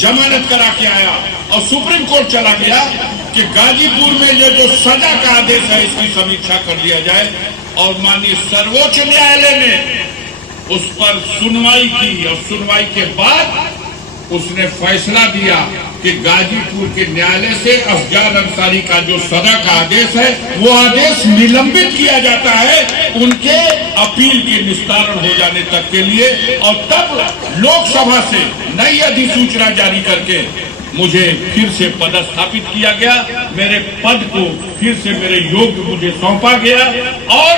जमानत करा के आया और सुप्रीम कोर्ट चला गया कि गाजीपुर में ये जो सजा का आदेश है इसकी समीक्षा कर लिया जाए। और माननीय सर्वोच्च न्यायालय ने उस पर सुनवाई की और सुनवाई के बाद उसने फैसला दिया कि गाजीपुर के न्यायालय से अफजाल अंसारी का जो सजा का आदेश है वो आदेश निलंबित किया जाता है उनके अपील के निस्तारण हो जाने तक के लिए। और तब लोकसभा से नई अधिसूचना जारी करके मुझे फिर से पदस्थापित किया गया, मेरे पद को फिर से मेरे योग्य मुझे सौंपा गया और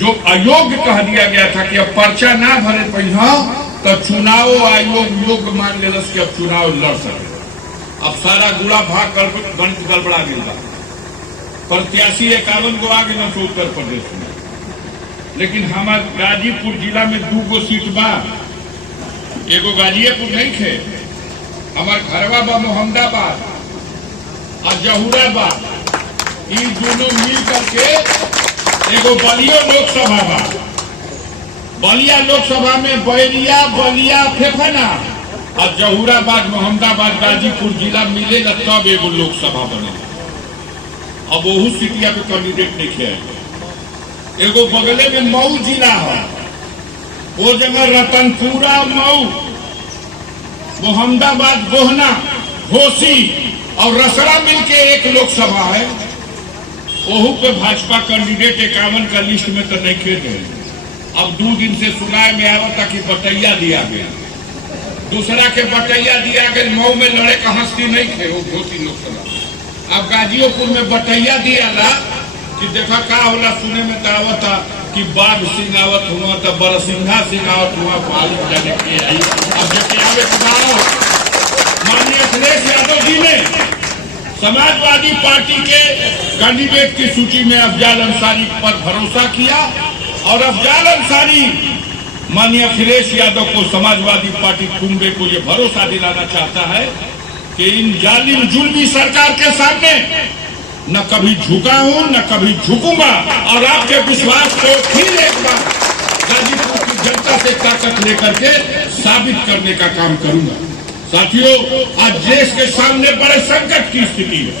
जो अयोग्य कह दिया गया था कि अब पर्चा ना भरे पहिया तो चुनाव आयोग योग्य मान ले कि अब चुनाव लड़ सके। अब सारा गुड़ा भाग गणित गड़बड़ा गया, प्रत्याशी 51 को आ गए तो उत्तर प्रदेश में, लेकिन हमारे गाजीपुर जिला में 2 गो सीट बा, एगो गाजियापुर नहीं थे, हमार घरवा बा मोहम्मदाबाद और जहूराबाद, ये दोनों मिल करके एगो बलिया लोकसभा बा। बलिया लोकसभा में बैरिया बलिया फेफना और जहूराबाद मोहम्मदाबाद गाजीपुर जिला मिलेगा तब एगो लोकसभा बनेगा। अब वही सीटिया पे कैंडिडेट नहीं है। एगो बगले में मऊ जिला है, वो जगह रतनपुरा मऊ मोहम्मदाबाद गोहना घोसी और रसड़ा मिलके एक लोकसभा है। वहू पे भाजपा कैंडिडेट 51 का लिस्ट में तो नहीं खेल रहे। अब 2 दिन से सुनाए में आया था कि बटैया दिया गया, दूसरा के बटैया दिया गया। मऊ में लड़े का हस्ती नहीं थे वो घोसी लोकसभा। अब गाजियापुर में बटैया दिया ला कि देखा का होला, सुने में तो आवत था कि बाघ सिंह आवत हुआ तो बरसिंघा सिंह आवत हुआ पाली जाने के आई। अब जैसे आवे माननीय अखिलेश यादव जी ने समाजवादी पार्टी के कैंडिडेट की सूची में अफजाल अंसारी पर भरोसा किया और अफजाल अंसारी माननीय अखिलेश यादव को समाजवादी पार्टी कुंबे को ये भरोसा दिलाना चाहता है कि इन जालिम जुल्मी सरकार के सामने न कभी झुका हूं न कभी झुकूंगा और आपके विश्वास को फिर एक बार गाजीपुर की जनता से ताकत लेकर के साबित करने का काम करूंगा। साथियों, आज देश के सामने बड़े संकट की स्थिति है।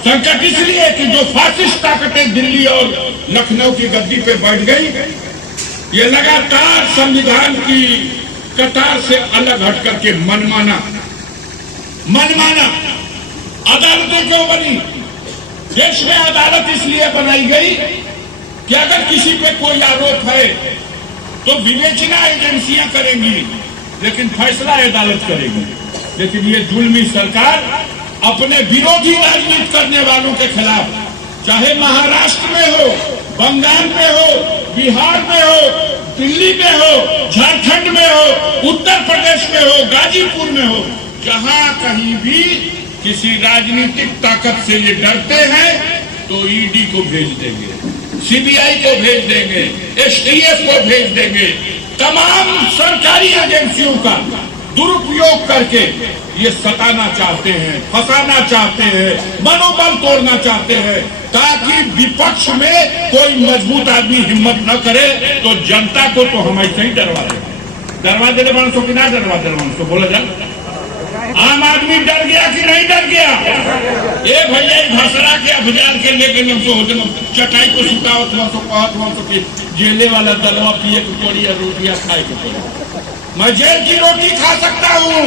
संकट इसलिए कि जो फासिस्ट ताकतें दिल्ली और लखनऊ की गद्दी पे बैठ गई, ये लगातार संविधान की कतार से अलग हट करके मनमाना अदालतें क्यों बनी? देश में अदालत इसलिए बनाई गई कि अगर किसी पे कोई आरोप है तो विवेचना एजेंसियां करेंगी, लेकिन फैसला अदालत करेगी। लेकिन ये जुल्मी सरकार अपने विरोधी राजनीति करने वालों के खिलाफ, चाहे महाराष्ट्र में हो, बंगाल में हो, बिहार में हो, दिल्ली में हो, झारखंड में हो, उत्तर प्रदेश में हो, गाजीपुर में हो, जहां कहीं भी किसी राजनीतिक ताकत से ये डरते हैं तो ईडी को भेज देंगे, सीबीआई को भेज देंगे, एसटीएफ को भेज देंगे। तमाम सरकारी एजेंसियों का दुरुपयोग करके ये सताना चाहते हैं, फंसाना चाहते हैं, मनोबल तोड़ना चाहते हैं, ताकि विपक्ष में कोई मजबूत आदमी हिम्मत न करे तो जनता को तो हम ऐसे ही डरवा दे मानसो कि ना डरवा दे मानसो, बोला जाए। आम आदमी डर गया कि नहीं डर गया? ये भैया घसरा के अभियान के लेके चटाई को सुखावत हुआ सो कहत हुआ सो कि जेले वाला दलवा पिए को पड़ी या रोटियां खाए को पड़ी। मैं जेल की रोटी खा सकता हूँ,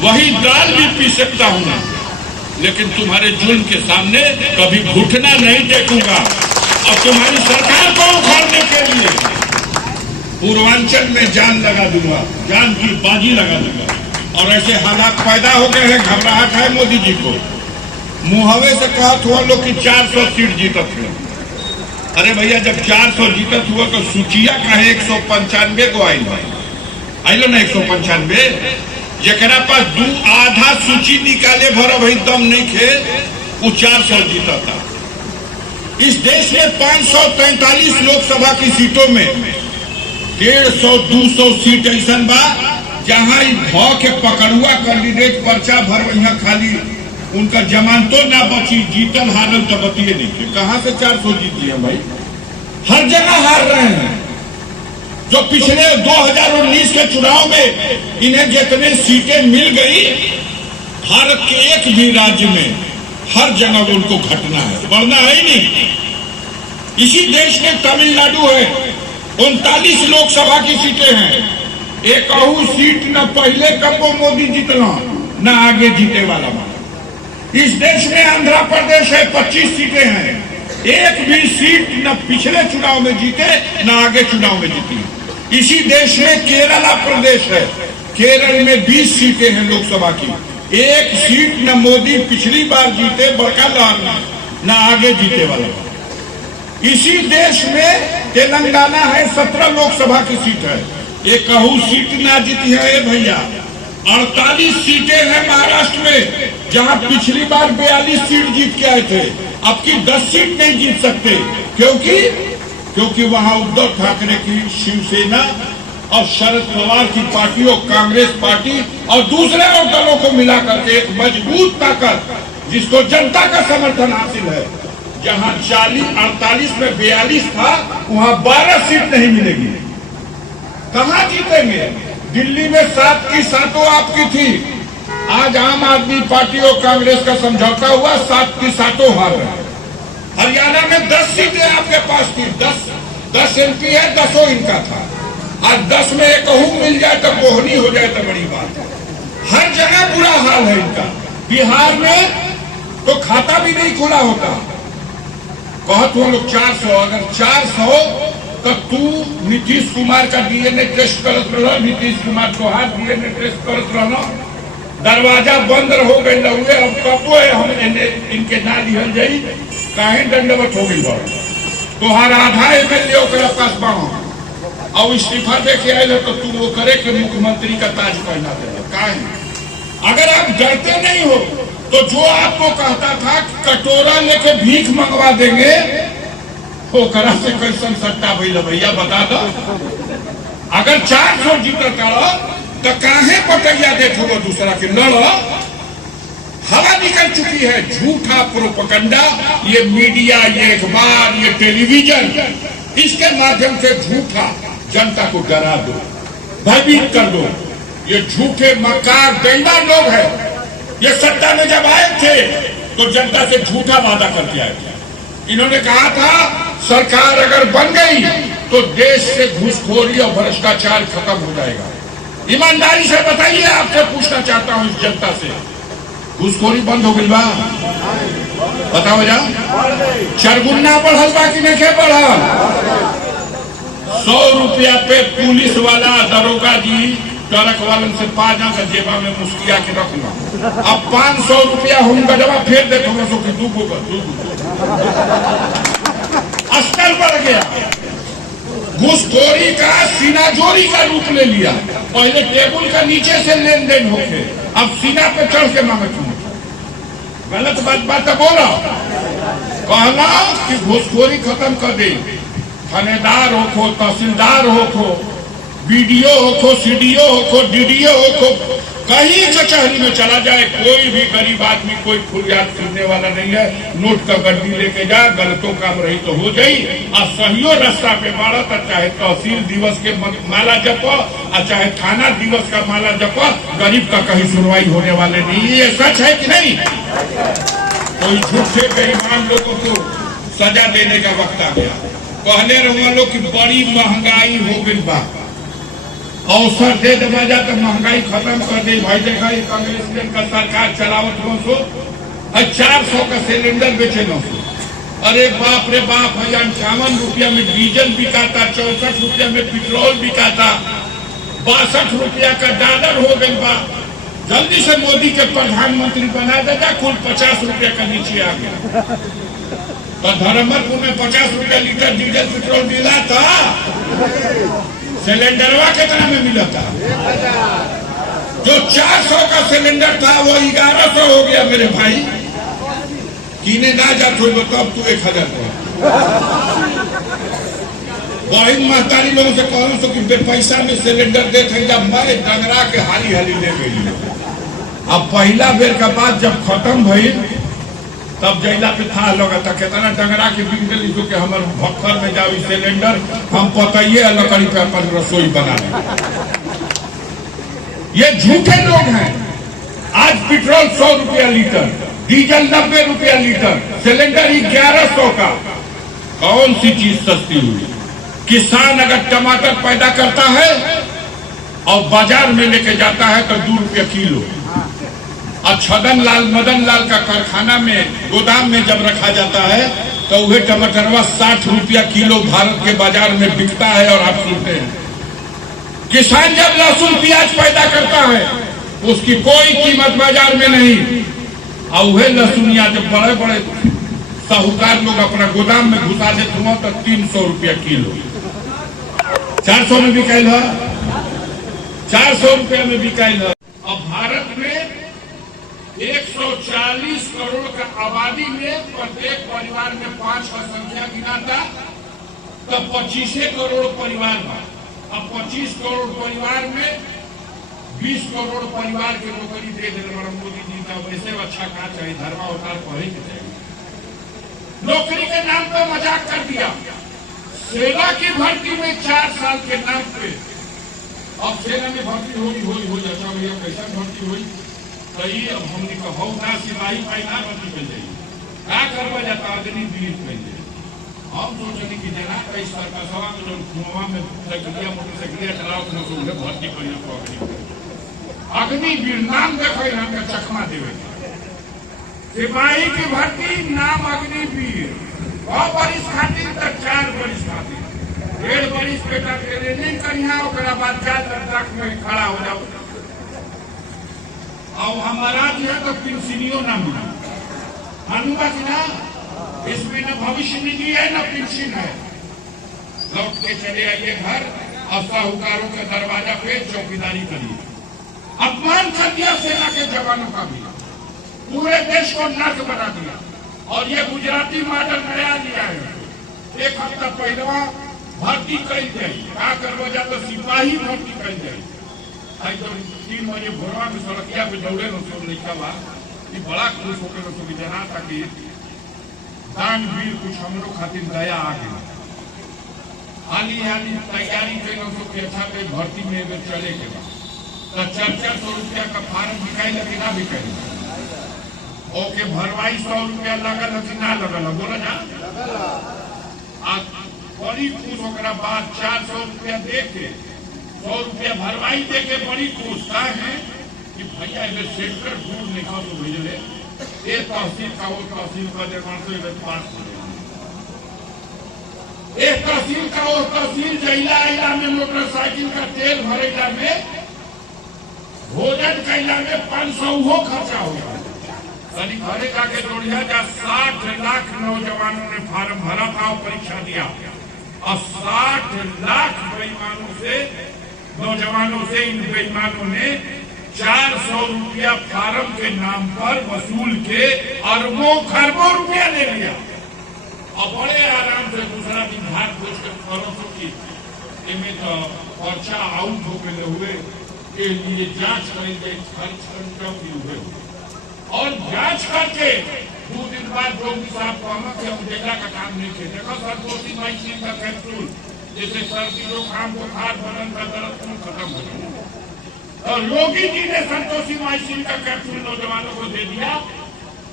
वही दाल भी पी सकता हूँ, लेकिन तुम्हारे जुल्म के सामने कभी घुटना नहीं टेकूंगा और तुम्हारी सरकार को उखाड़ने के लिए पूर्वांचल में जान लगा दूंगा, जान की बाजी लगा दूंगा। और ऐसे हालात पैदा हो गए हैं, घबराहट है मोदी जी को। मुहावे से कहत हुआ लोग कि 400 सीट जीतत हुआ। अरे भैया, जब 400 जीतत हुआ तो सूचिया का है 195 को आइलो ना 195, जरा पास आधा सूची निकाले भर भाई दम नहीं खे, वो 400 जीता था। इस देश में 543 लोकसभा की सीटों में 150-200 सीट ऐसा बा जहां भ के पकड़ुआ कैंडिडेट पर्चा भर वही खाली उनका जमानतो ना बची, जीतल हारल तो बतिए नहीं। कहां से 400 जीत लिया भाई? हर जगह हार रहे हैं। जो पिछले 2019 के चुनाव में इन्हें जितने सीटें मिल गई, भारत के एक भी राज्य में हर जगह उनको घटना है, बढ़ना है ही नहीं। इसी देश में तमिलनाडु है, 39 लोकसभा की सीटें हैं, एक सीट न पहले कबो मोदी जीतना न आगे जीते वाला। इस देश में आंध्र प्रदेश है, 25 सीटें हैं, एक भी सीट न पिछले चुनाव में जीते न आगे चुनाव में जीती। इसी देश में केरला प्रदेश है, केरल में 20 सीटें हैं लोकसभा की, एक सीट न मोदी पिछली बार जीते बड़का लहर न आगे जीते वाला। इसी देश में तेलंगाना है, 17 लोकसभा की सीट है, एक सीट ना जीती है भैया। 48 सीटें हैं महाराष्ट्र में, जहां पिछली बार 42 सीट जीत के आए थे, अब की 10 सीट नहीं जीत सकते। क्योंकि वहां उद्धव ठाकरे की शिवसेना और शरद पवार की पार्टी और कांग्रेस पार्टी और दूसरे और दलों को मिलाकर के एक मजबूत ताकत, जिसको जनता का समर्थन हासिल है। जहां 48 में 42 था, वहां 12 सीट नहीं मिलेगी। कहां जीतेंगे? दिल्ली में 7 की 7 आपकी थी, आज आम आदमी पार्टी और कांग्रेस का समझौता हुआ, 7 की 7 हार रहे। हरियाणा में 10 सीटें आपके पास थी, 10 एमपी है, 10 इनका था। आज 10 में एक मिल जाए तो बोहनी हो जाए तो बड़ी बात है। हर जगह बुरा हाल है इनका। बिहार में तो खाता भी नहीं खुला होता, कहत वो लोग 400, अगर 400 तो तू नीतीश कुमार का डीएनए टेस्ट करत रहो, नीतीश कुमार तो हाथ डीएनए टेस्ट करत रहो, दरवाजा बंद हो गई लहुए। अब कबो है हम इनके ना लिहल जाई, काहे दंडवत हो गई बड़ तोहार आधा एमएलए ओकरा पास बाहो और इस्तीफा देके आए तो तू वो करे कि मुख्यमंत्री का ताज पहना दे। काहे? अगर आप डरते नहीं हो तो जो आपको कहता था कटोरा लेके भीख मंगवा देंगे, ओकरा से कैसन सट्टा भइल भैया बता दो। अगर 400 जीतता तो काहे पटैया देखो दूसरा के लड़ो। हवा निकल चुकी है, झूठा प्रोपगंडा, ये मीडिया, ये अखबार, ये टेलीविजन, इसके माध्यम से झूठा जनता को डरा दो, भयभीत कर दो। ये झूठे मक्कार बेईमान लोग हैं। ये सत्ता में जब आए थे तो जनता से झूठा वादा करके आए थे। इन्होंने कहा था सरकार अगर बन गई तो देश से घूसखोरी और भ्रष्टाचार खत्म हो जाएगा। ईमानदारी से बताइए, आपसे पूछना चाहता हूं इस जनता से, घूसखोरी बंद हो गई बा? बताओ जा। चरगुन्ना बढ़ल बा कि नहीं बढ़ल? 100 रुपया पे पुलिस वाला दरोगा जी ट्रक वालन से 5 का जेबा में मुस्किया के रखना। अब 500 रुपया हम गजवा फेर देते हो सो कि दूगो स्तर बढ़ गया। घूसखोरी का सीनाजोरी का रूप ले लिया। पहले टेबल का नीचे से लेन देन होके, अब सीना पे चढ़ के मांगे। गलत बात बोला, कहना कि घूसखोरी खत्म कर दे। थानेदार हो, तहसीलदार हो, बीडीओ हो, सीडीओ हो, डीडीओ हो, कहीं कचहरी में चला जाए, कोई भी गरीब आदमी कोई फरियाद करने वाला नहीं है। नोट का गड्डी लेके जा, गलतों काम रही तो हो जाई, और सहियो रास्ता पे बाढ़, चाहे तहसील दिवस के माला जप और चाहे थाना दिवस का माला जप, गरीब का कहीं सुनवाई होने वाले नहीं। ये सच है कि नहीं? कोई झूठे बेईमान लोगों को सजा देने का वक्त आ गया। कहने रहुआ लोग की बड़ी महंगाई हो गई बा, अवसर दे देवा जा तो महंगाई खत्म कर दे। भाई देखा कांग्रेस का सरकार चलावत 400 का सिलेंडर बेचे 900। अरे बाप रे बाप, 58 रुपया में डीजल बिकाता, 64 रुपया में पेट्रोल बिकाता, 62 रुपया का डॉलर हो गई बा। जल्दी से मोदी के प्रधानमंत्री बना देगा, कुल 50 रुपया का नीचे आ गया। तो धर्मपुर में 50 रुपया लीटर डीजल पेट्रोल मिला था, सिलेंडरवा कितना में मिला था? जो 400 का सिलेंडर था वो 1100 हो गया मेरे भाई। कीने ना जात हो तो अब तू 1000 बहन महतारी लोगों से कहूँ तो कि पैसा में सिलेंडर दे थे, जब मैं डंगरा के हाली हाली ले गई। अब पहला बेर का बात जब खत्म भई तब जैला पे था लगा था कितना डंगरा के बिक गई तो कि हमारे भक्खर में जाओ सिलेंडर हम पताइए लकड़ी पे अपन रसोई बना लें। ये झूठे लोग हैं। आज पेट्रोल 100 रुपया लीटर, डीजल 90 रुपया लीटर, सिलेंडर 1100 का। कौन सी चीज सस्ती हुई? किसान अगर टमाटर पैदा करता है और बाजार में लेके जाता है तो 2 रुपया किलो, और छदन लाल मदन लाल का कारखाना में गोदाम में जब रखा जाता है तो वह टमाटरवा 60 रुपया किलो भारत के बाजार में बिकता है। और आप सुनते हैं किसान जब लहसुन प्याज पैदा करता है उसकी कोई कीमत बाजार में नहीं, और वह लहसुनिया जब बड़े बड़े साहूकार लोग अपना गोदाम में घुसा देते हुआ तो 300 रुपया किलो, 400 में बिकाइल है, 400 रुपया में बिकाइल है। अब भारत में 140 करोड़ का आबादी में प्रत्येक परिवार में 5 का संख्या गिनाता तो 25 करोड़ परिवार में। अब 25 करोड़ परिवार में 20 करोड़ परिवार के नौकरी दे दे मोदी जी का। वैसे अच्छा कहा चाहिए, धर्मावतार पढ़े के चाहिए। नौकरी के नाम पर मजाक कर दिया। सेना की भर्ती में 4 साल के नाम पे अब सेना में भर्ती हो अच्छा भैया कैसा भर्ती हुई कही। अब हमने कहा ना सिपाही पहला भर्ती कर जाइए क्या करवा जाता आदमी 20 पहले। हम सोचने की जना कई सरकार सभा में जो कुआ में साइकिलिया मोटरसाइकिलिया चलाओ तो भर्ती करिए अग्निवीर नाम देखो हमका चकमा देवे। सिपाही की भर्ती नाम अग्निवीर, 100 बरिस खातिर तो 4 बरिस खातिर, 1.5 बरिस बेटा ट्रेनिंग करिया ओकरा बाद 4 तक में खड़ा हो जाओ। और हमारा जो है तो पेंशनियों ना मिला मानूंगा कि ना, इसमें न भविष्य निधि है न पेंशन है। लौट के चले आइए घर और साहूकारों के दरवाजा पे चौकीदारी करिए। अपमान कर दिया सेना के जवानों का भी, पूरे देश को नर्क बना दिया। और ये गुजराती मॉडल नया लिया है। 1 हफ्ता पहले भर्ती करी जाए क्या करवा जा तो सिपाही भर्ती करी जाए। आज तो 3 बजे भोरवा में सड़किया पे दौड़े लोग लिखा हुआ कि बड़ा खुश होकर लोग जना था कि दानवीर कुछ हमरो खातिर दया आ गई। हाली तैयारी के अच्छा पे भर्ती में अगर चले के बाद तो 400 रुपया का फार्म बिकाई लगे ना बिकाई ओके भरवाई 100 रुपया लगल कि ना लगल बोला जा। बड़ी खुश होकर बाद 400 रुपया दे के 100 रुपया भरवाई दे के बड़ी खुश का है कि भैया सेंटर दूर निकाल तो भेजले ये तहसील का वो तहसील का निर्माण तो पास हो एक तहसील का वो तहसील जैला इला में मोटरसाइकिल का तेल भरेला में भोजन कैला में 500 वो खर्चा होगा। कभी घरे जाके जोड़िया जा 60 लाख नौजवानों ने फार्म भरा था और परीक्षा दिया और 60 लाख बेईमानों से नौजवानों से इन बेईमानों ने 400 रुपया फार्म के नाम पर वसूल के अरबों खरबों रुपया ले लिया और बड़े आराम से दूसरा दिन भाग खोज कर परसों की इनमें तो पर्चा आउट हो गए हुए के लिए जांच करी गई खर्च हुए और जांच करके 2 दिन बाद जोगी साहब कहना कि हम देखा का काम नहीं किया। देखो संतोषी माई सिंह का कैप्सूल जैसे सर्दी जुकाम बुखार बदन का दर्द खत्म हो गया और योगी जी ने संतोषी माई सिंह का कैप्सूल नौजवानों को दे दिया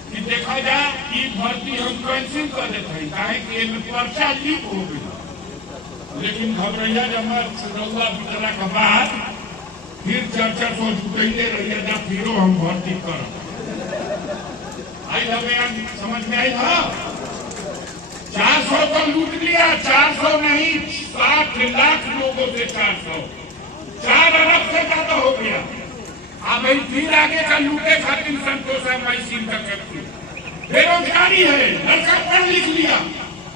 कि देखा जाए कि भर्ती हम कैंसिल कर देते हैं काहे कि इनमें पर्चा लीक हो गई। लेकिन घबराइया जब चुनौला बितला के बाद फिर 400 जुटैले रहिए जा फिर हम भर्ती कर आई हमें समझ में आई था। 400 को लूट लिया, 400 नहीं 60 लाख लोगों से 4 अरब से ज्यादा हो गया। अब फिर आगे का लूटे खातिर संतोष माई सिंह का कैप्सूल बेरोजगारी है। लड़का पढ़ लिख लिया,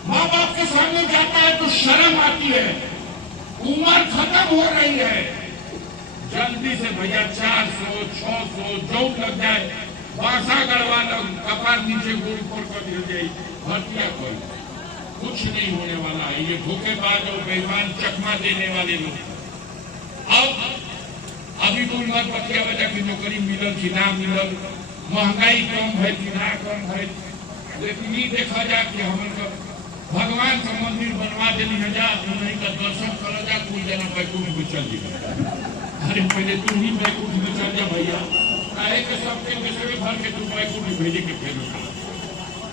माँ बाप के सामने जाता है तो शर्म आती है, उम्र खत्म हो रही है। जल्दी से भैया 400 600 जो लग जाए बासा गड़वा लो कपार नीचे गोल फोड़ कर गिर गई भर्तियां कोई कुछ नहीं होने वाला है। ये धोखेबाज और बेईमान चकमा देने वाले लोग अब अभी कोई मत बतिया वजह की नौकरी मिलल कि ना मिलल, महंगाई कम है कि ना कम है, लेकिन ये देखा जा कि हमारे भगवान का मंदिर बनवा देनी हजार नहीं का दर्शन करा जा कोई जना बैकुंठ में चल जाए। अरे पहले तुम ही बैकुंठ में चल जा भैया, काहे के सबके पैसे भर के तुम बैकुंठ में भेजे के फिर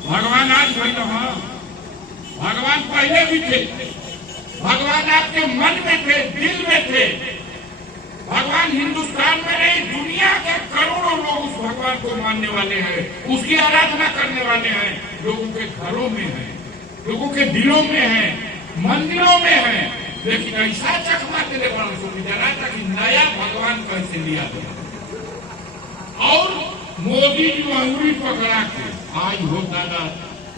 भगवान आज भैया। हाँ, भगवान पहले भी थे, भगवान आपके मन में थे, दिल में थे। भगवान हिंदुस्तान में नहीं, दुनिया के करोड़ों लोग उस भगवान को मानने वाले हैं, उसकी आराधना करने वाले हैं। लोगों के घरों में है, लोगों के दिलों में है, मंदिरों में है। लेकिन ऐसा चकमा के लिए जरा था कि नया भगवान कैसे लिया गया। और मोदी जी अंगुली पकड़ा के आज हो दादा,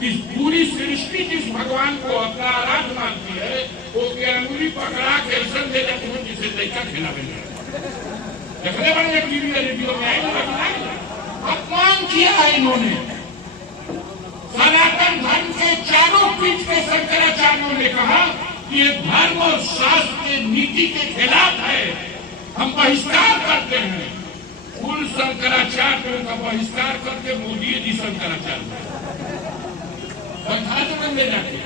इस पूरी सृष्टि जिस भगवान को अपना आराध मानती है, वो के अंगुली पकड़ा के ऐसा दे जाते हैं जिसे लड़का खेला गया। देखने वाले टीवी रेडियो में आए, अपमान किया है इन्होंने। सनातन धर्म के चारों पीठ के शंकराचार्यों ने कहा कि ये धर्म और शास्त्र के नीति के खिलाफ है, हम बहिष्कार करते हैं। कुल शंकराचार्य का बहिष्कार करके मोदी जी शंकराचार्य ले जाके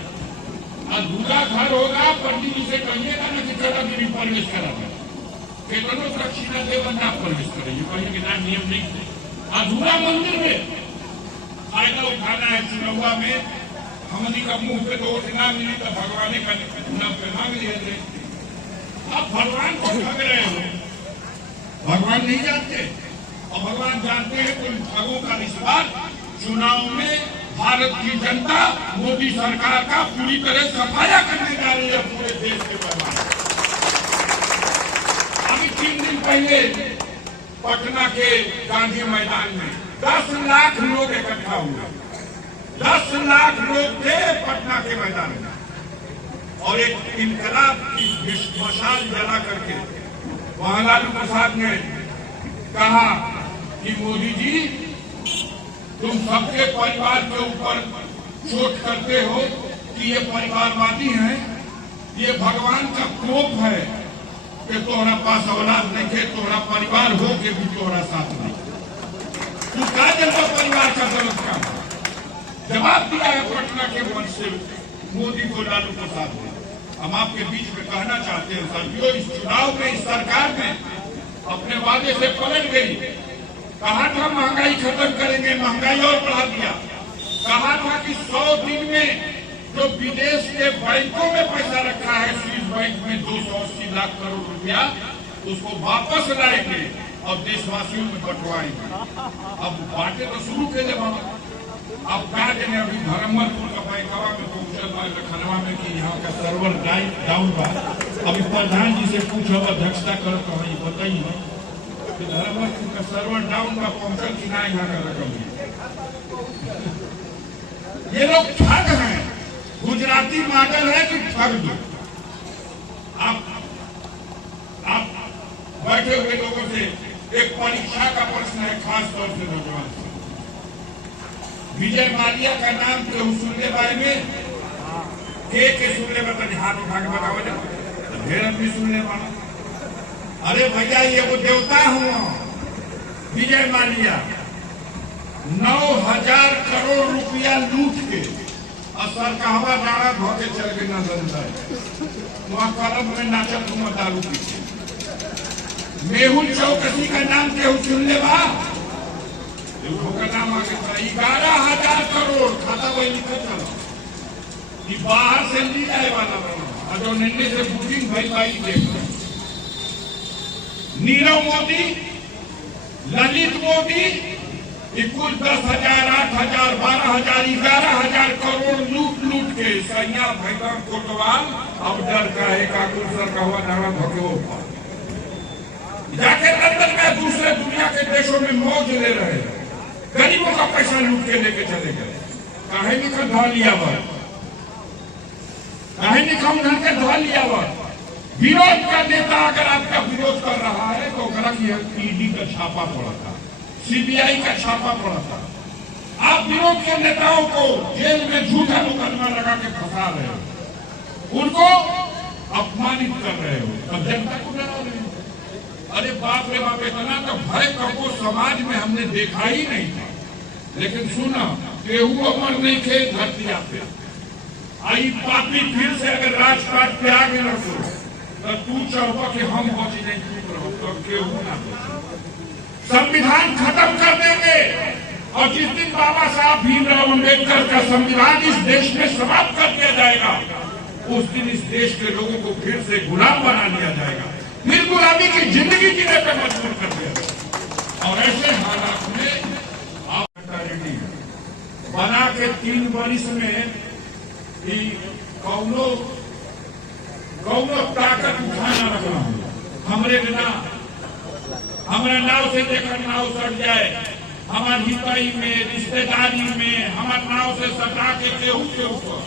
अधूरा घर होगा। पंडित जी से कहिएगा ना कि चला गिरी प्रवेश करा था, केतनो दक्षिणा देव ना प्रवेश करेंगे, कहिए कि ना नियम नहीं थे। अधूरा मंदिर में फायदा उठाना है। चुनाव में हमनी का मुंह पे तो वोट ना मिली तो भगवान का नाम पे मांग लिए। अब भगवान को ठग रहे हो, भगवान नहीं जानते और भगवान जानते हैं तो ठगों का विश्वास। चुनाव में भारत की जनता मोदी सरकार का पूरी तरह सफाया करने जा रही है पूरे देश के बर्बाद। अभी 3 दिन पहले पटना के गांधी मैदान में 10 लाख लोग इकट्ठा हुए। 10 लाख लोग थे पटना के मैदान में और एक इनकलाब की मशाल जला करके वहां लालू प्रसाद ने कहा कि मोदी जी तुम सबके परिवार के ऊपर चोट करते हो कि ये परिवारवादी हैं, ये भगवान का कोप है कि तोहरा पास औलाद नहीं है, तोहरा परिवार हो के भी तोहरा साथ नहीं। तू क्या जनता परिवार का गलत काम है? जवाब दिया है पटना के मंच से मोदी को लालू प्रसाद ने। हम आपके बीच में कहना चाहते हैं साथियों, इस चुनाव में इस सरकार में अपने वादे से पलट गई। कहा था महंगाई खत्म करेंगे, महंगाई और बढ़ा दिया। कहा था कि 100 दिन में जो विदेश के बैंकों में पैसा रखा है, स्विस बैंक में 280 लाख करोड़ रुपया, उसको वापस लाएंगे और देशवासियों में बंटवाएंगे। अब बातें तो शुरू के लिए अब कहा देने अभी धर्मपुर का बैंकवा में पहुंचल लखनवा में कि यहाँ का सर्वर डाउन बा। अभी प्रधान जी से पूछो, अध्यक्षता करो तो हमें बताइए धर्मपुर का सर्वर डाउन का पहुंचल कि ना यहाँ का रकम। ये लोग ठग हैं, गुजराती मॉडल है कि ठग दो। आप बैठे हुए लोगों से एक परीक्षा का प्रश्न है, खास तौर से नौजवान से। विजय माल्या का नाम केहू सुनने वाले में के सुनने में हाथ उठा के बताओ जाओ, ढेर आदमी सुनने वाला। अरे भैया ये वो देवता हूँ विजय माल्या। 9,000 करोड़ रुपया लूट के और सरकावा नारा धोके चल के नजर वहां कलम में नाचत हुआ दारू पीछे। मेहुल चौकसी का नाम केहू सुनने बा? का नाम आगे 11,000 करोड़ खाता वही लिखा चला कि बाहर से ली जाए वाला बना और जो निन्ने से बुकिंग भाई भाई देख। नीरव मोदी, ललित मोदी, कुल 10,000, 8,000, 12,000, 11,000 करोड़ लूट के सैया भैया कोटवाल अब डर का है काकुल सर का हुआ नारा भगो जाके लंदन में दूसरे दुनिया के देशों में मौज ले रहे हैं। गरीबों का पैसा लूट के लेके चले गए। काहे निकल ढा लिया वह, काहे निकल ढंग के ढा लिया वह। विरोध का नेता अगर आपका विरोध कर रहा है तो ईडी का छापा पड़ा था, सीबीआई का छापा पड़ा था। आप विरोध के नेताओं को जेल में झूठा मुकदमा लगा के फंसा रहे हो, उनको अपमानित कर रहे हो और जनता को डरा रहे हो। अरे बाप रे बाप, इतना तो भय को समाज में हमने देखा ही नहीं था। लेकिन सुना केहू अमर नहीं खे धरती पे आई पापी फिर से अगर राजपाट पे आ गए तो तू चाहो कि हम बच नहीं चुप रहो तो केहू ना संविधान खत्म कर देंगे। और जिस दिन बाबा साहब भीमराव अम्बेडकर का संविधान इस देश में समाप्त कर दिया जाएगा उस दिन इस देश के लोगों को फिर से गुलाम बना लिया जाएगा, फिर गुलामी की जिंदगी जीने पर मजबूर कर दिया जाएगा। और ऐसे हालात में बना के 3 वर्ष में कौनो ताकत उठाना रखना हमरे बिना हमारा नाव से देखकर नाव सट जाए, हमारी हिताई में रिश्तेदारी में हमारे नाव से सटा के केहू के ऊपर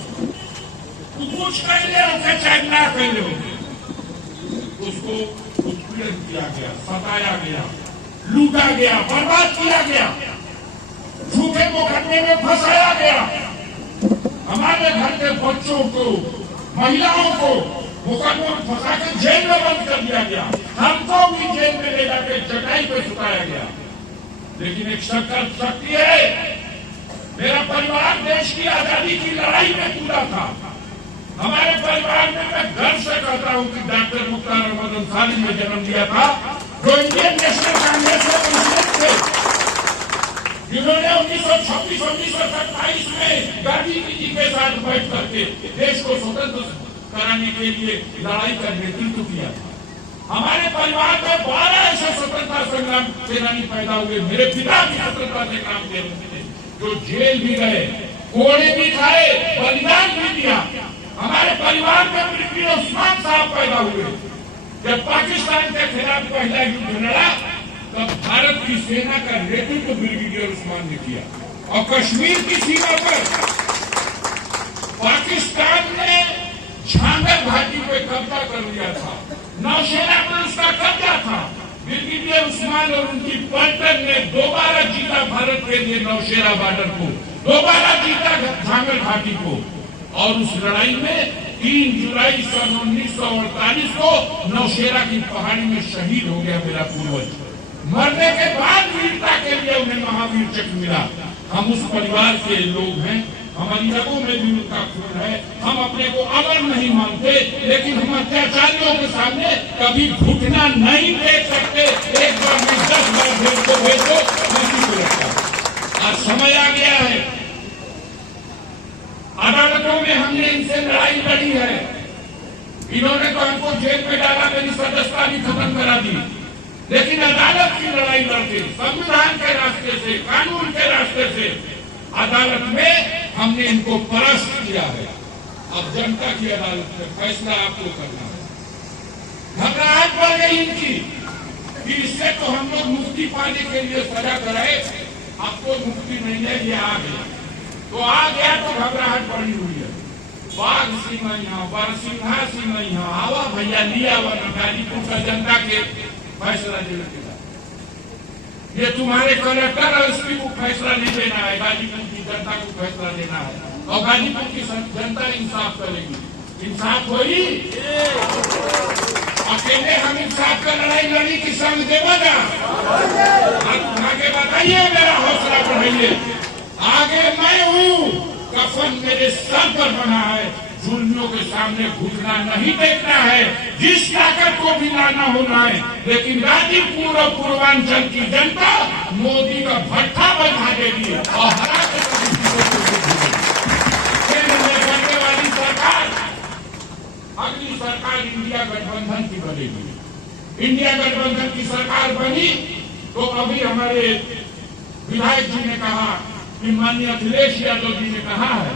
कुछ कहले होके चाहे ना कहले होके उसको उत्पीड़न किया गया, सताया गया, लूटा गया, बर्बाद किया गया, झूठे मुकदमे में फंसाया गया। हमारे घर के बच्चों को महिलाओं को मुकदमे में फंसा के जेल में बंद कर दिया गया, हमको भी जेल में ले जाकर चटाई पे सुताया गया। लेकिन एक शक्ति है, मेरा परिवार देश की आजादी की लड़ाई में कूदा था। हमारे परिवार में मैं गर्व से कहता हूं कि डॉक्टर मुख्तार अहमद अंसारी ने जन्म लिया था जो इंडियन नेशनल कांग्रेस के प्रेसिडेंट थे, जिन्होंने 1926-1927 में गांधी जी के साथ बैठ करके देश को स्वतंत्र कराने के लिए लड़ाई का नेतृत्व किया था। हमारे परिवार में 12 ऐसे स्वतंत्रता संग्राम सेनानी पैदा हुए, मेरे पिता भी स्वतंत्रता संग्राम के जो जेल भी गए, कोड़े भी खाए, बलिदान भी दिया। हमारे परिवार में ब्रिगेडियर उस्मान साहब पैदा हुए। जब पाकिस्तान के खिलाफ पहला युद्ध लड़ा तब भारत की सेना का नेतृत्व ब्रिगेडियर उस्मान ने किया और कश्मीर की सीमा पर पाकिस्तान ने झांगर घाटी पे कब्जा कर लिया था, नौसेना पर उसका कब्जा था। ब्रिगेडियर उस्मान और उनकी पलटन ने दोबारा जीता भारत के लिए नौसेना बॉर्डर को, दोबारा जीता झांगर घाटी को। और उस लड़ाई में 3 जुलाई सन 1948 को नौशेरा की पहाड़ी में शहीद हो गया मेरा पूर्वज। मरने के बाद वीरता के लिए उन्हें महावीर चक्र मिला। हम उस परिवार के लोग हैं, हमारी रगों में भी उनका खून है। हम अपने को अमर नहीं मानते, लेकिन हम अत्याचारियों के सामने कभी घुटना नहीं देख सकते। एक बार में 10 बार भेज दो किसी को लगता। आज समय आ गया है, अदालतों में हमने इनसे लड़ाई लड़ी है। इन्होंने तो हमको जेल में डाला, मेरी सदस्यता भी खत्म करा दी, लेकिन अदालत की लड़ाई लड़के संविधान के रास्ते से, कानून के रास्ते से अदालत में हमने इनको परास्त किया है। अब जनता की अदालत में फैसला आपको करना है। घबराहट बढ़ गई इनकी कि इससे तो हम लोग मुक्ति पाने के लिए सजा कराए, आपको मुक्ति नहीं है, ये आ गया तो आ गया तो घबराहट बढ़ी हुई है। बाघ सिंह यहाँ, बरसिंघा सिंह यहाँ, आवा भैया लिया हुआ गाजीपुर का जनता के फैसला देने के बाद ये तुम्हारे कलेक्टर और एसपी को फैसला नहीं देना है, गाजीपुर की जनता को फैसला देना है और गाजीपुर की जनता इंसाफ करेगी। इंसाफ होगी, अकेले हम इंसाफ का लड़ाई लड़ी कि संग देगा। आगे बताइए, मेरा हौसला बढ़ाइए। आगे मैं हूँ, कफन मेरे सर पर बना है, जुल्मियों के सामने घुटना नहीं देखना है, जिस ताकत को भी लाना होना है। लेकिन गाजीपुर और पूर्वांचल की जनता मोदी का भट्ठा बजा देगी और हरा के केंद्र में बनने वाली सरकार, अगली सरकार इंडिया गठबंधन की बनेगी। इंडिया गठबंधन की सरकार बनी तो अभी हमारे विधायक जी ने कहा कि माननीय अखिलेश यादव जी ने कहा है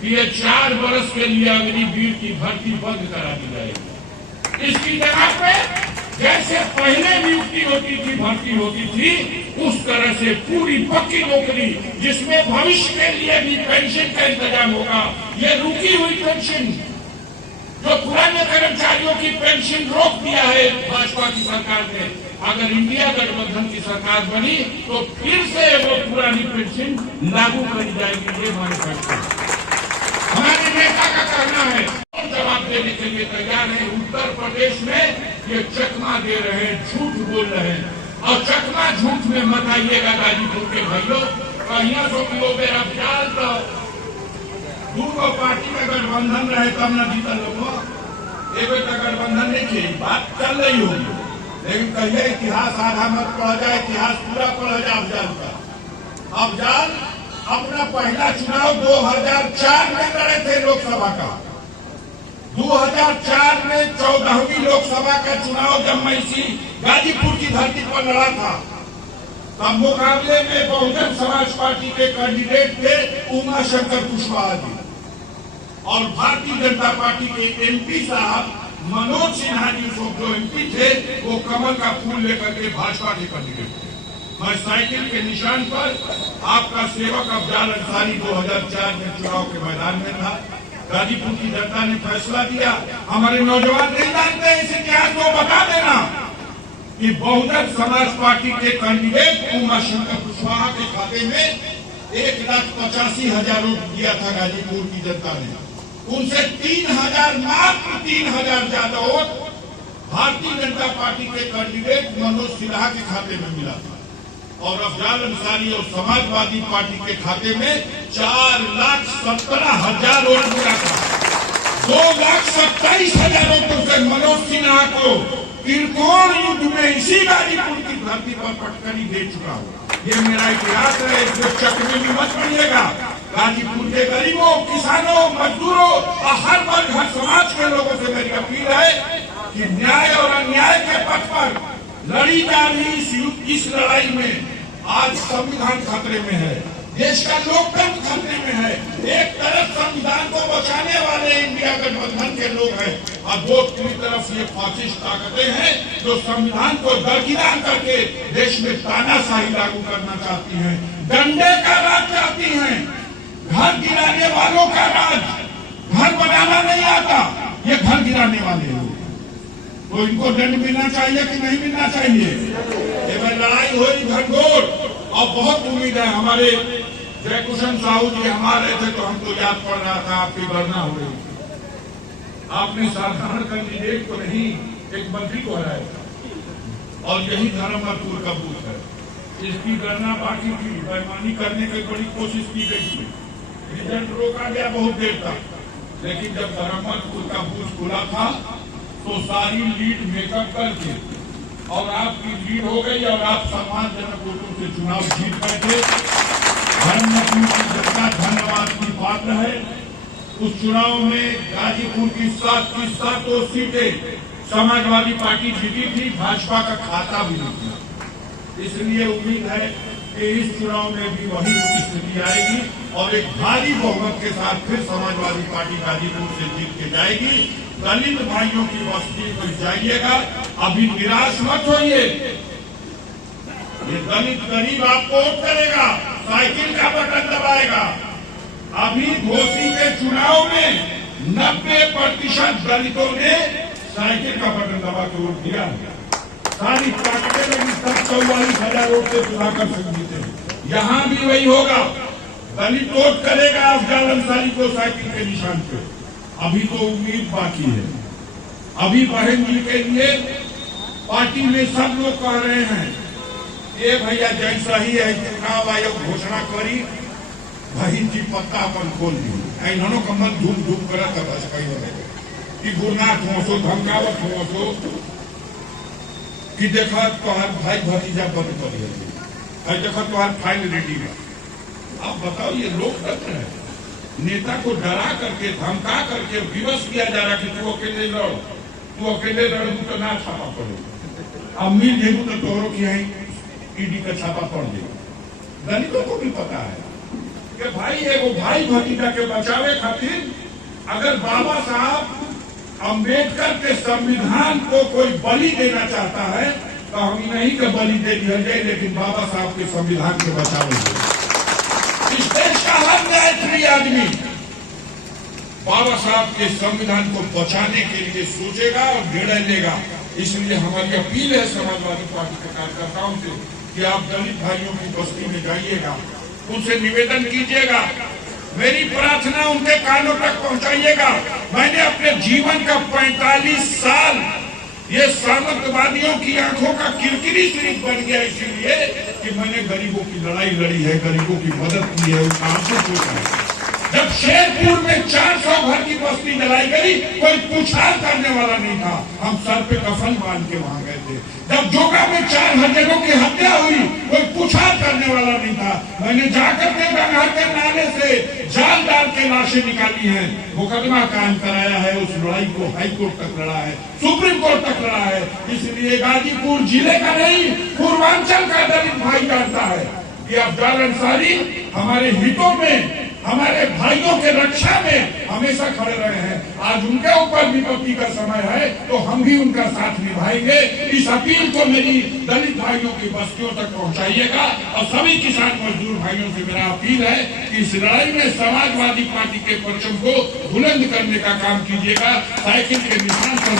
कि ये 4 वर्ष के लिए अग्निवीर की भर्ती बंद करा दी जाएगी। इसकी जगह पे जैसे पहले नियुक्ति होती थी, भर्ती होती थी, उस तरह से पूरी पक्की नौकरी जिसमें भविष्य के लिए भी पेंशन का इंतजाम होगा। ये रुकी हुई पेंशन, जो पुराने कर्मचारियों की पेंशन रोक दिया है भाजपा की सरकार ने, अगर इंडिया गठबंधन की सरकार बनी तो फिर से वो पुरानी पेंशन लागू करी जाएगी। ये हमारे फैसला, हमारे नेता का कहना है और जवाब देने के लिए तैयार है। उत्तर प्रदेश में ये चकमा दे रहे हैं, झूठ बोल रहे हैं और चकमा झूठ में मत आइएगा गाजीपुर के भाइयों। कहिया सो किलो पे अब चाल तो दूगो पार्टी में गठबंधन रहे तब न जीतल लोग एक गठबंधन नहीं थी, बात चल रही होगी, लेकिन कहिए इतिहास आधा मत पढ़ा जाए, इतिहास पूरा पढ़ा जाए। अफजाल का अफजाल अपना पहला चुनाव 2004 में लड़े थे लोकसभा का। 2004 में 14वीं लोकसभा का चुनाव जब मैं इसी गाजीपुर की धरती पर लड़ा था, तब मुकाबले में बहुजन समाज पार्टी के कैंडिडेट थे उमा शंकर कुशवाहा जी और भारतीय जनता पार्टी के एमपी साहब मनोज सिन्हा जी जो एमपी थे वो कमल का फूल लेकर के भाजपा के कैंडिडेट थे। मैं साइकिल के निशान पर आपका सेवक अफजाल अंसारी 2004 में चुनाव के मैदान में था। गाजीपुर की जनता ने फैसला दिया, हमारे नौजवान नहीं जानते इस इतिहास को बता देना कि बहुजन समाज पार्टी के कैंडिडेट उमा शंकर कुशवाहा के खाते में 1,85,000 वोट दिया था गाजीपुर की जनता ने। उनसे 3,000 मात्र 3,000 ज्यादा वोट भारतीय जनता पार्टी के कैंडिडेट मनोज सिन्हा के खाते में मिला था और अफजाल अंसारी और समाजवादी पार्टी के खाते में 4,17,000 वोट मिला था। 2,27,000 वोटों से मनोज सिन्हा को त्रिकोण युद्ध में इसी गाजीपुर की धरती पर पटकनी दे चुका हूँ। ये मेरा इतिहास है, इसमें चक्र में मत पड़िएगा। गाजीपुर के गरीबों, किसानों, मजदूरों और हर वर्ग हर समाज के लोगों से मेरी अपील है कि न्याय और अन्याय के पथ पर लड़ी जा रही इस लड़ाई में आज संविधान खतरे में है, देश का लोकतंत्र खतरे में है। एक तरफ संविधान को बचाने वाले इंडिया गठबंधन के लोग हैं और दूसरी तरफ ये फासिस्ट ताकतें हैं जो संविधान को दरकिनार करके देश में तानाशाही लागू करना चाहती हैं, डंडे का राज चाहती हैं, घर गिराने वालों का राज। घर बनाना नहीं आता, ये घर गिराने वाले लोग। तो इनको दंड मिलना चाहिए कि नहीं मिलना चाहिए? ये लड़ाई हो रही घनघोर और बहुत उम्मीद है। हमारे जयकुशन साहू जी हमारे थे तो हमको याद पड़ रहा था आपकी गणना हो रही, आपने साधारण कैंडिडेट को नहीं एक मंत्री को हराया और यही धर्मपुर का बूथ है। इसकी गणना बाकी थी, बेईमानी करने की बड़ी कोशिश की गई थी, रिजल्ट रोका गया बहुत देर तक, लेकिन जब धर्मपुर का बूथ खुला था तो सारी लीड मेकअप करके और आपकी लीड हो गई और आप सम्मानजनक वोटों से चुनाव जीत गए थे। धर्मपुर की जनता धन्यवाद की पात्र है। उस चुनाव में गाजीपुर की 7 की 7 सीटें समाजवादी पार्टी जीती थी, भाजपा का खाता भी नहीं था। इसलिए उम्मीद है कि इस चुनाव में भी वही स्थिति आएगी और एक भारी बहुमत के साथ फिर समाजवादी पार्टी गाजीपुर से जीत के जाएगी। दलित भाइयों की बस्ती में जाइएगा, अभी निराश मत होइए। ये दलित गरीब आपको वोट करेगा, साइकिल का बटन दबाएगा। अभी घोसी के चुनाव में 90% दलितों ने साइकिल का बटन दबा के वोट दिया। सारी ताकतें लगी, सब 44,000 वोट से सुधाकर सिंह जीते। यहाँ भी वही होगा, दलित वोट करेगा अफजाल अंसारी को साइकिल के निशान पे। अभी तो उम्मीद बाकी है। अभी बहन जी के लिए पार्टी में सब लोग कह रहे हैं ये भैया जैसा ही है चुनाव आयोग घोषणा करी बहन जी पत्ता अपन खोल दी। इन्होंने कमल धूम धूम करा था बस कहीं गुरनाथ हो सो धमकावत हो सो कि देखा तुम्हार भाई भतीजा बंद कर दिया, देखा तुम्हार फाइल रेडी है। आप बताओ ये लोकतंत्र है? नेता को डरा करके धमका करके विवश किया जा रहा कि तू अकेले लड़ो, तू अकेले लड़ू तो ना छापा पड़ो, अब मिल जेबू तो तोहरों की आई ईडी का छापा पड़ जाएगा। दलितों को भी पता है कि भाई एगो भाई भतीजा के बचावे खातिर अगर बाबा साहब अम्बेडकर के संविधान को कोई बलि देना चाहता है तो हम नहीं के बलि दे दिया जाए, लेकिन बाबा साहब के संविधान के बचावे। इस देश का हर न्यायप्रिय आदमी बाबा साहब के संविधान को बचाने के लिए सोचेगा और निर्णय लेगा। इसलिए हमारी अपील है समाजवादी पार्टी के कार्यकर्ताओं से कि आप दलित भाइयों की बस्ती में जाइएगा, उनसे निवेदन कीजिएगा, मेरी प्रार्थना उनके कानों तक पहुंचाइएगा। मैंने अपने जीवन का 45 साल ये सामंतवादियों की आंखों का किरकिरी सिर्फ बन गया इसीलिए कि मैंने गरीबों की लड़ाई लड़ी है, गरीबों की मदद की है, उनका आंसू पूछा है। जब शेरपुर में 400 घर की बस्ती जलाई गई, कोई पूछताछ करने वाला नहीं था। हम सर पे कफन बांध के वहां गए थे। जब जोगा में 4 हजारों की हत्या हुई, कोई पूछताछ करने वाला नहीं था। मैंने जाकर के गंगा के नाले से जाल डाल के लाशें निकाली हैं, मुकदमा कायम कराया है, उस लड़ाई को हाई कोर्ट तक लड़ा है, सुप्रीम कोर्ट तक लड़ा है। इसलिए गाजीपुर जिले का नहीं, पूर्वांचल का दलित भाई जानता है कि अफजल अंसारी हमारे हितों में, हमारे भाइयों के रक्षा में हमेशा खड़े रहे हैं। आज उनके ऊपर विपत्ति का समय है तो हम भी उनका साथ निभाएंगे। इस अपील को मेरी दलित भाइयों की बस्तियों तक पहुंचाइएगा और सभी किसान मजदूर भाइयों से मेरा अपील है कि इस लड़ाई में समाजवादी पार्टी के परचम को बुलंद करने का काम कीजिएगा। साइकिल के निशान पर